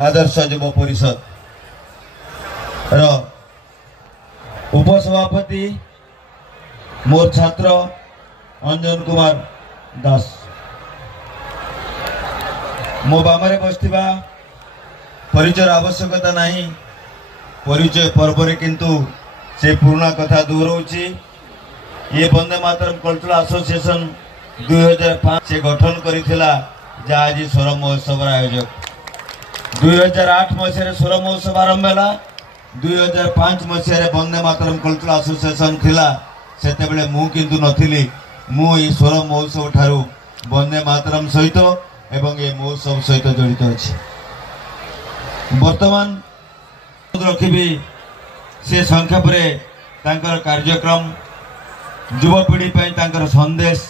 आदर्श युव परिषद उपसभापति मोर छात्र अंजन कुमार दास मो बामरे बसथिबा परिचय आवश्यकता नहीं परिचय पर्व किंतु से पुराना कथा दोहराउछि। ये वंदे मातरम कल्चरल एसोसिएशन 2005 से गठन करिथिला जा आज स्वर महोत्सव आयोजक 2008 मसीह स्वर महोत्सव आरंभ है 2005 मसीह वंदे मातरम कल्चरल एसोसिएशन थिला सेते बेले मु किंतु नथिली मु ई स्वर महोत्सव ठारू वंदे मातरम सहित एवं ये महोत्सव सहित जड़ित अछि। वर्तमान रखिबी से संक्षेप रे तांकर कार्यक्रम युवपीढ़ी तांकर संदेश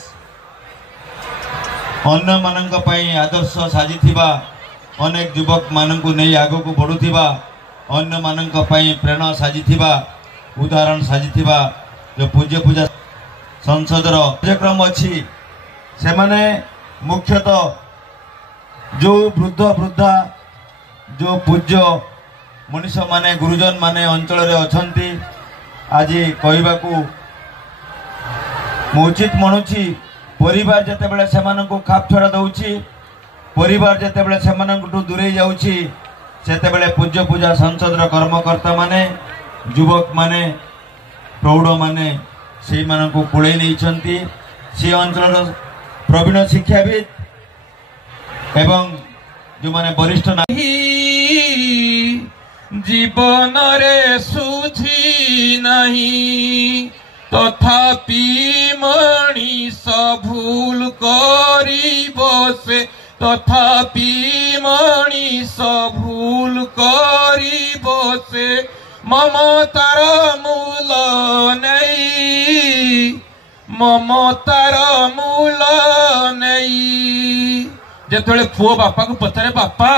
अन्य मानक आदर्श साजिथिबा अनेक युवक मानक नहीं आग को बढ़ुथिबा अन्य मानक प्रेरणा साजिथिबा उदाहरण साजिथिबा जो पूज्य पूजा संसदर कार्यक्रम अच्छी से माने मुख्यतः जो वृद्ध वृद्धा जो पूज्य मनीष माने गुरुजन माने अंचल रे अछंती आज कहबाकू उचित मनुची परिवार जिते बड़े से खाप छड़ा दौची परिवार जिते बड़े से दूरे जाऊँगी सेते बड़े पूज्य पूजा संसद कर्मकर्ता माने युवक माने प्रौढ़ माने से कूड़े नहीं सी अंचल प्रवीण शिक्षाविद एवं जो माने वरिष्ठ जीवन रे सुझी नहीं तथापि मनीष भूल करी बसे तथापि मनीष भूल करी बसे ममतार मूल नहीं ममतार मूल नहीं। जेतबेले पुओ बापा को पचारे बापा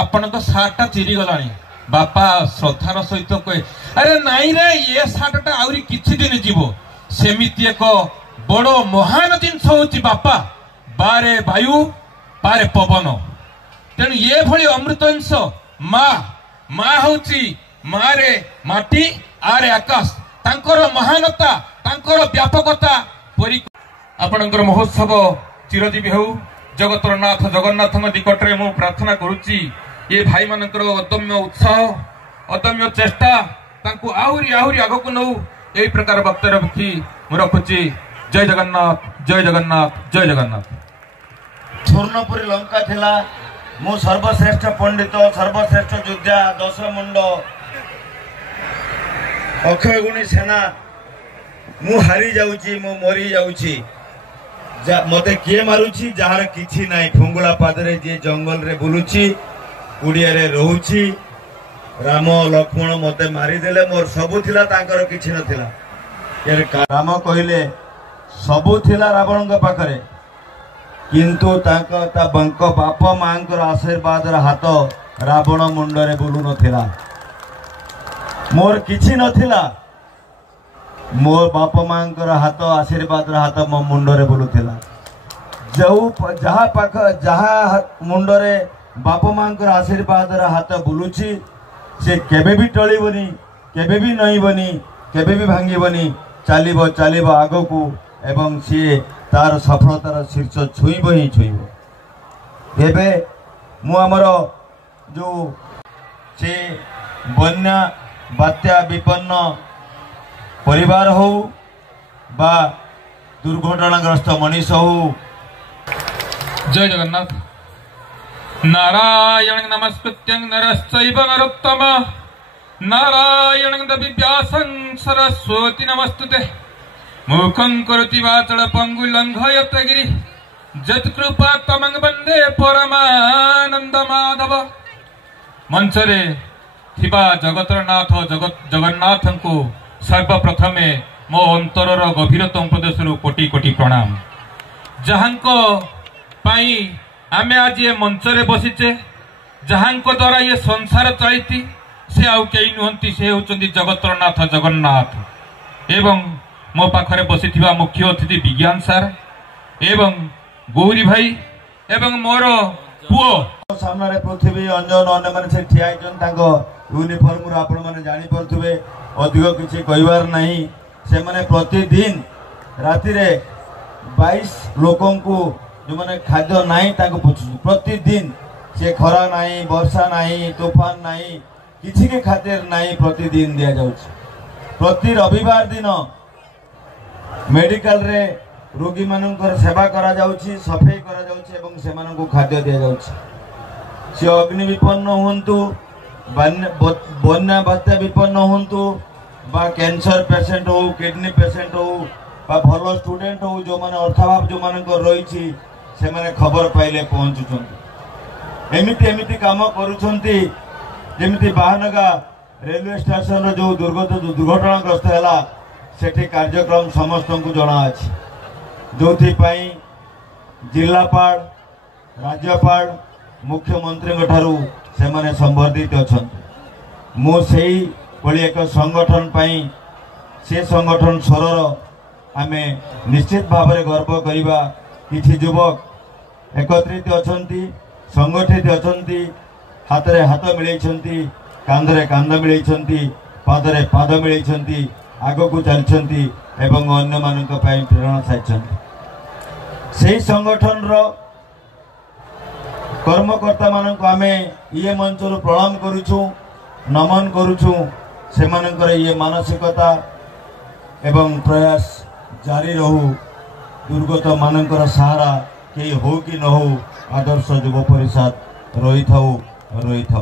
आपण तो सार्टा चिरी गलानी बापा श्रद्धार सहित कहे अरे नाई रे ये सार्टा आउरी किछि दिन जीवो सेमिति एक बड़ महान जिनस होची बापा बारे वायु बारे पवन तेणु ये भली अमृतंश माँ माँ होची मारे माटी आरे आकाश तांकर महानता तांकर व्यापकता परि आपणकर महोत्सव चिरजीवी हो जगतर नाथ जगन्नाथ निकट में मु प्रार्थना करुच्ची ये भाई मानकर अदम्य उत्साह अदम्य चेष्टा तांकु आहुरी आहुरी आग को नौ यही प्रकार वक्तव्य रखी मु रखुची। जय जगन्नाथ जय जगन्नाथ जय जगन्नाथ। स्वर्णपुरी लंका थिला मु सर्वश्रेष्ठ पंडित सर्वश्रेष्ठ योद्धा दशमुंड अक्षय गुणी सेना मु हारी जाऊची मु मरी जाऊची मते किए मारुची जार किछि नाई फुंगुला पादरे जे जंगल रे बुलुची कुड़िया रे रहूची राम लक्ष्मण मते मारी देले मोर सबु थिला तांकर किछि नथिला राम कहिले सबु थिला रावण पाखरे किंतु ता बंक बाप मांकर आशीर्वाद हाथ रावण मुंडरे बुलु नथिला मोर किछि नथिला मोर बाप मांकर हाथ आशीर्वाद हाथ मो मुंडरे बुलुथिला जो जहा पाख जहा मुंडरे बाप मांकर आशीर्वाद हाथ बुलुची से केबे भी टळिबनी केबे भी नईबनी केबे भी भांगीबनी चलिबो चलिबो आगो को एवं सी तार सफलतार शीर्ष छुईब ही छुईब। एबे मु आमर जो से बन्या बात्या विपन्न परिवार हो बा दुर्घटनाग्रस्त मनीष हो। जय जगन्नाथ। नारायण नमस्कृत्यं नरश्चैव नरोत्तमः नारायणं दविव्यासं सरस्वती नमस्तुते। मुखं करोति वाचालं पंगुलं लंघयते गिरिं यत्कृपा तमं वन्दे परमानंद माधव। मंचरे थिबा जगतरनाथ जगन्नाथ को सर्वप्रथमे मो अंतरर गभीरतम प्रदेश कोटि कोटि प्रणाम। जहांको पाई आमे आज ये मंचरे बसीचे जहांको द्वारा ये संसार चलती से आउ कई नुहंती से होचंदी जगतरनाथ जगन्नाथ एवं मो पाखरे बसीथिबा मुख्य अतिथि विज्ञान सार एवं गौरी भाई एवं मोर पुओ सामने पृथ्वी अंजन अन्य मैंने से ठिया यूनिफॉर्म आपण मैंने जापे अधिक किसी कहबार नहीं से मैंने प्रतिदिन राति 22 लोकों को जो मैंने खाद्य नहीं पूछुं प्रतिदिन से खरा नहीं वर्षा नहीं तूफान नहीं किसी के खातिर नहीं प्रतिदिन दि जाऊँ प्रति रविवार दिन मेडिकल रे रोगी मानकर सेवा करा जाउछि सफाई करा जाउछि एवं से माननको खाद्य दिया जाउछि से अग्नि विपन्न होंतु बन्या बात्या विपन्न होंतु बा कैंसर पेशेंट हो किडनी पेशेंट हो बा भलो स्टूडेंट हो जो माने अर्थाभाव जो मानकर रही से माने खबर पाइले पहुंचुछंती एमिति काम करूछंती जेमिति बाहनगा रेलवे स्टेशन जो दुर्घटनाग्रस्त है सेठी कार्यक्रम समस्त को जना अछि जो जिलापाल राज्यपाल मुख्यमंत्री ठारू से माने संबर्धित अछंती मो सेही भली एक संगठन पाई से संगठन स्वरर आमे निश्चित भाव में गर्व करिबा किछि युवक एकत्रित अछंती संगठित अछंती हाथ मिलैछंती कांधरे कांध मिलैछंती पादरे पाद मिलैछंती आग को चलछंती एवं अन्य मानक पई प्रेरणा साइछंती सेही संगठन रो कर्मकर्ता मानक आमे ये मंच रो प्रणाम करूछु नमन करूछु से मानकर ये मानसिकता एवं प्रयास जारी रहू दुर्गत मानकर सहारा के हो कि न हो आदर्श युव परिषद रही था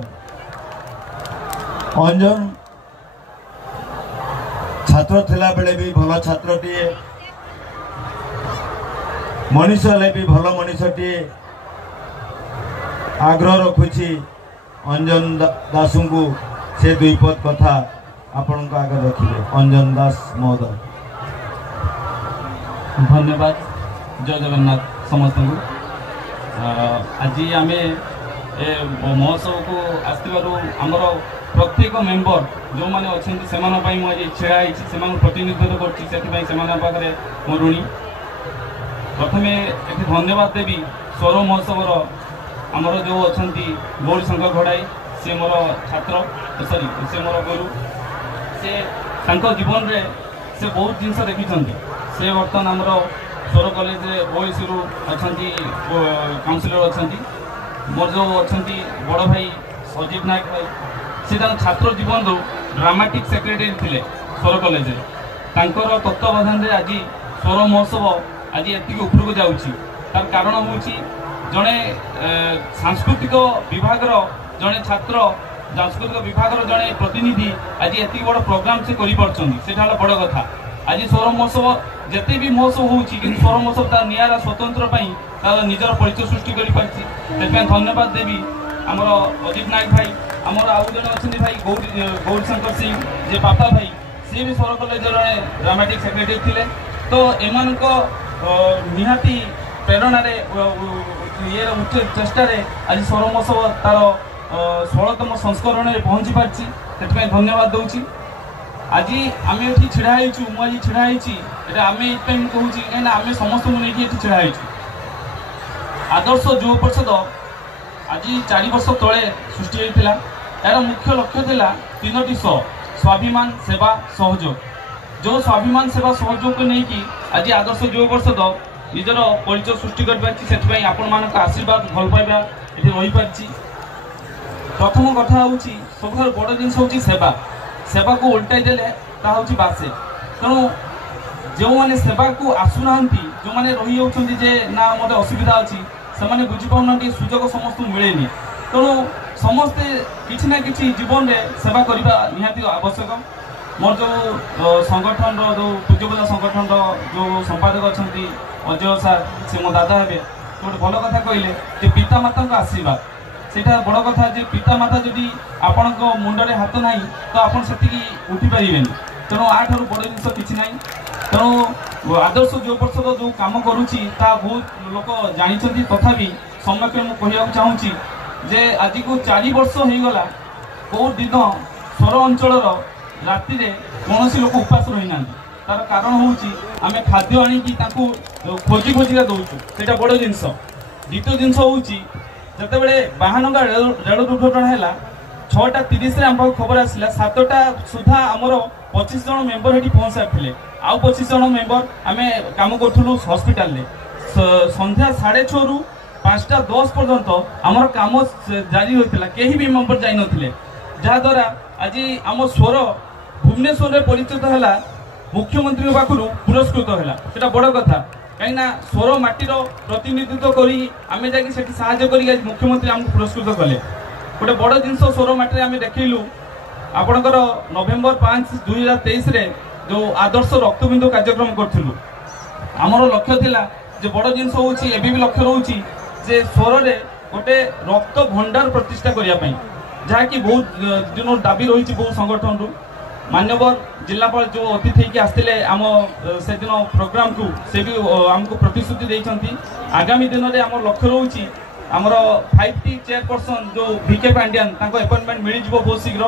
अंजन छात्र थिला बेले भी भल छात्रटीए मनीष हेले भी भल मनीषटीए आग्रह रखुची अंजन दासू को से दुई पद कथा आपण आगे रखिए अंजन दास महोदय। धन्यवाद जय जगन्नाथ समस्त को आज आम महोत्सव को आसवर प्रत्येक मेम्बर जो मैंने अच्छा से छेड़ाई से प्रतिनिधित्व कर ऋणी प्रथम ये धन्यवाद देवी स्वर महोत्सव आमर जो अच्छा गौरीशंकर घड़ाई सी मोर छात्र सॉरी से मोर गुरु से जीवन रे से बहुत जिनस देखी से बर्तमान आमर स्वर कॉलेज ओएसी रु अच्छा काउंसिलर अच्छा मोर जो अच्छा बड़ भाई अजीत नायक भाई से छात्र जीवन रू ड्रामाटिक सेक्रेटरी थे स्वर कॉलेज तत्वावधान में आज स्वर महोत्सव आज एति उपरको जाउछि तार कारण हूँ जड़े सांस्कृतिक विभाग जड़े छात्र सांस्कृतिक विभाग जड़े प्रतिनिधि आज एति बड़ प्रोग्राम से कर बड़ कथा आज स्वर महोत्सव जिते भी महोत्सव हो स्वर महोत्सव तार निरा स्वतंत्र तार निजर परिचय सृष्टि कर धन्यवाद देवी आमर अजीत नायक भाई आमर आउ जड़े अच्छा भाई गौरीशंकर सिंह जे पापा भाई सी भी स्वर कॉलेज जड़े ड्रामाटिक सेक्रेटरी थे तो एमान निहाती प्रेरणा ये उच्च चेष्टा आज स्वर महोत्सव तार 16तम संस्करण में पहुँची पार्टी से धन्यवाद दूसरी आज आम ये ढाई मुझे ढाई आम ये कहूँ कहीं आम समस्त नहीं ढाई आदर्श युव परिषद आज 4 वर्ष तले सृष्टि होता यार मुख्य लक्ष्य था 3टी स्वाभिमान सेवा सहयोग जो स्वाभिमान सेवा सहयोग को लेकिन आज आदर्श युव परिषद निजर परिचय सृष्टि कर आपण मान आशीर्वाद भल पाइबा ये रही पार्टी प्रथम कथा हूँ सब बड़ जिन हूँ सेवा सेवा को उल्टाई देले बासे तेणु जो मैंने सेवा को आसुना जो मैंने रही जाती ना मत असुविधा अच्छी से बुझीपार सुजोग समस्त मिले तेणु समस्ते किसी ना कि जीवन में सेवा करने निहाती आवश्यक मोर जो संगठन जो पूज्यपदा संगठन जो संपादक अच्छा अजय सार से मो दादा हे गोटे भल कथा कहले पिता माता आशीर्वाद से बड़ कथा जे पिता माता जदि आपण मुंडे हाथ ना तो आप उठी पारे तेणु आठू बड़ जिन कि ना तेणु आदर्श युव परिषद जो कम करुच्ची बहुत लोक जानते तथापि सम्मुखें मुझे चाहूँगी जे आज को 4 वर्ष हो गला कौ दिन स्वर अंचल राति कौन लोक उपास रही ना तार कारण हूँ आम खाद्य आणिकी खोजी खोजिका दौचु से बड़ जिनस द्वितीय जिनस हूँ ଯେତେବେଳେ ବାହାନଗା ରେଳ ଦୁର୍ଘଟଣା ହେଲା 6:30 ଆମ ପାଖକୁ ଖବର ଆସିଲା 7ଟା ସୁଦ୍ଧା ଆମର 25 ଜଣ ମେମ୍ବର ଏଠି ପହଞ୍ଚାଇଥିଲେ ଆଉ 25 ଜଣ ମେମ୍ବର ଆମେ କାମ କରୁଥିଲୁ ହସ୍ପିଟାଲରେ ସନ୍ଧ୍ୟା 6:30 ରୁ 5:10 ପର୍ଯ୍ୟନ୍ତ ଆମର କାମ ଜାରି ହୋଇଥିଲା କେହି ବି ମେମ୍ବର ଯାଇନଥିଲେ ଯାହାଦ୍ୱାରା ଆଜି ଆମ ସ୍ୱର ଭୁବନେଶ୍ୱରରେ ପରିଚିତ ହେଲା ମୁଖ୍ୟମନ୍ତ୍ରୀଙ୍କ ପାଖରୁ ପୁରସ୍କୃତ ହେଲା ସେଟା ବଡ଼ କଥା କାହିଁକିନା ସ୍ୱର ମାଟିର ପ୍ରତିନିଧିତ୍ୱ କରି ଆମେ ଯାଇକି ସେଠି ସାହାଯ୍ୟ କରିକି ଆଜି ମୁଖ୍ୟମନ୍ତ୍ରୀ ଆମକୁ ପୁରସ୍କୃତ କଲେ ଗୋଟେ ବଡ଼ ଜିନିଷ ସ୍ୱର ମାଟିରେ ଆମେ ଦେଖେଇଲୁ ଆପଣଙ୍କର ନଭେମ୍ବର 5, 2023ରେ ଯେଉଁ ଆଦର୍ଶ ରକ୍ତବିନ୍ଦୁ କାର୍ଯ୍ୟକ୍ରମ କରିଥିଲୁ ଆମର ଲକ୍ଷ୍ୟ ଥିଲା ଯେ ବଡ଼ ଜିନିଷ ହେଉଛି ଏବେ ବି ଲକ୍ଷ୍ୟ ରହୁଛି ଯେ ସ୍ୱରରେ ଗୋଟେ ରକ୍ତ ଭଣ୍ଡାର ପ୍ରତିଷ୍ଠା କରିବା ପାଇଁ ଯାହାକି ବହୁତ ଦିନ ଦାବି ରହିଛି ବହୁ ସଂଗଠନରୁ मान्यवर जिलापाल जो अतिथि होगी आसते आम से दिन प्रोग्राम को से भी आमको प्रतिश्रुति देती आगामी दिन में आम लक्ष्य रोचे आमर 5T चेयरपर्सन जो VK पांड्यान अपॉइंटमेंट मिल जाव बहुत शीघ्र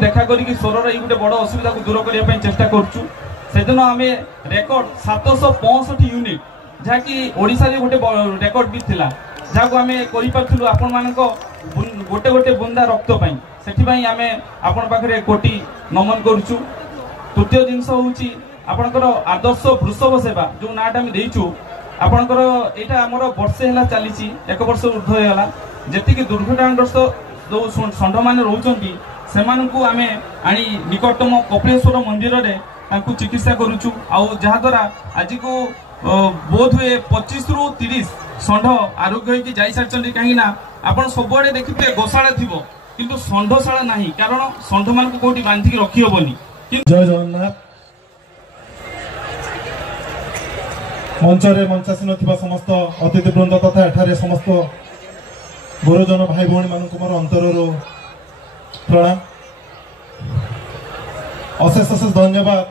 देखा करी स्वर ये गोटे बड़ असुविधा को दूर करने चेष्टा करुँ से दिन आम रेकर्ड 765 यूनिट जहाँकि ओडिशा रे गोटे रेकर्ड भी थिला जहाँ को आम कर आपण मान गोटे गोटे बुंदा रक्त पाई से आम आपण पाखे कोटी नमन करुचु तृतीय जिनस हूँ आपणकर आदर्श वृषभ सेवा जो नाटा आम देचु आपणकर यहाँ आमर वर्षे है चली 1 वर्ष ऊर्ध होगा जी दुर्घटनाग्रस्त जो षंढ मैंने रोचे से आम आनी निकटतम कपिलेश्वर मंदिर में चिकित्सा करुचु आउ जहाद्वारा आज को बोध हुए 25 ରୁ 30 षंढ आरोग्य होगी जाई सारी कहीं आपड़ सबुआड़े देखिए गोशाला थी किंतु षंढशाला नहीं कारण षंढ मान को कोटी बांधिक रखी हेनी। जय जगन्नाथ मंचरे मंचासीन थिबा समस्त अतिथिवृंद तथा एठारे समस्त गुरुजन भाई भौणी मानक मोर अंतररो प्रणाम अशेष अशेष धन्यवाद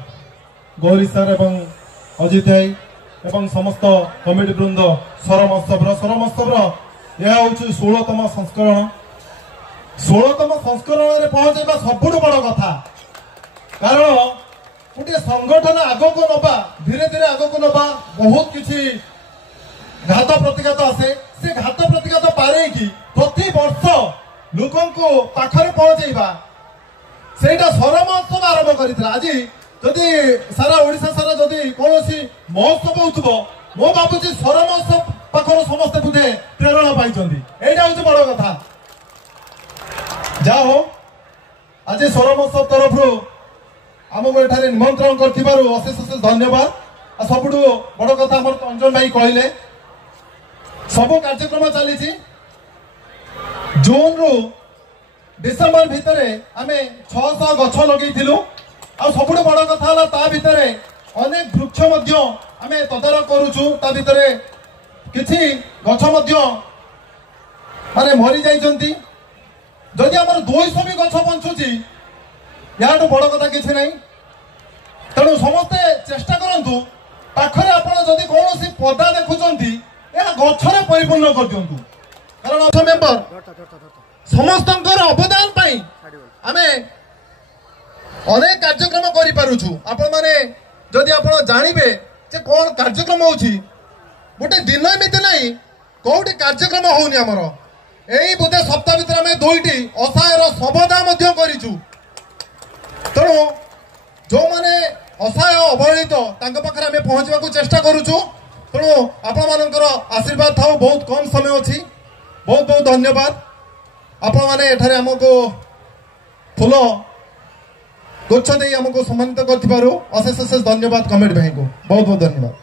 गौरी सर एवं अजित भाई एवं समस्त कमिटी वृंद स्वर महोत्सव यह हूँ 16तम संस्करण 16तम संस्करण में पहुंचा सबुठ बड़ कथा कारण गोटे संगठन आग को नवा धीरे धीरे आग को नवा बहुत किसी घात प्रतिघात आसे से घात प्रतिघात पारे की प्रति वर्ष लोकों को पाखरे पहुंचेबा सेटा स्वर महोत्सव आरंभ करथिला आज जदि सारा ओडिशा सारा जदि कोनोसी महोत्सव होउथबो मो बाबूजी स्वर महोत्सव पाखर समस्त बुधे प्रेरणा पाइछंती एटा होछि बड़ कथा जा हो आज स्वर महोत्सव तरफ आमको एठारे निमंत्रण करथिबारु अशेष अशेष धन्यवाद आ सबुठु बड़ कथा हमर अंजन भाई कहले सब कार्यक्रम चली जून रु डिसेंबर भितर आमे 600 गछ लगेइथिलु आ सबुठु बड़ कथा हला ता भितर अनेक वृक्ष मध्य आमे तदारक करूछु ता भितर किछि गछ मध्य माने मरि जाइछंती जदि हमर 200 भी गछ बंचुची याटू बड़ कथा किछि नै तेणु समस्ते चेष्टा करंतु पाखरे आपण जदि कोनोसी पदा देखुचंती या गछरे परिपूर्ण कर दियंतु कारण अथ मेंबर समस्तंकर अवदान पाई आमे अनेक कार्यक्रम करि पारुछु आपण माने जदि आपण जानिबे जे कोन कार्यक्रम होउची गोटे दिन एमिति नाही कोउटी कार्यक्रम होउनी हमर एई बुधे सप्ताह भीतर आमे दुईटी असहायर सबदा मध्य करिछु तेणु जो माने असहाय अवहेलित तांका पाखरे आमे पहुंचबाकू चेष्टा करूछु तेणु आपण मानकर आशीर्वाद थाउ बहुत कम समय अछि बहुत बहुत धन्यवाद आपण माने एठारे हमको फूल गुच्छ दे हमको सम्मानित करथिबारु अशेष अशेष धन्यवाद कमेटी भाई को बहुत बहुत धन्यवाद।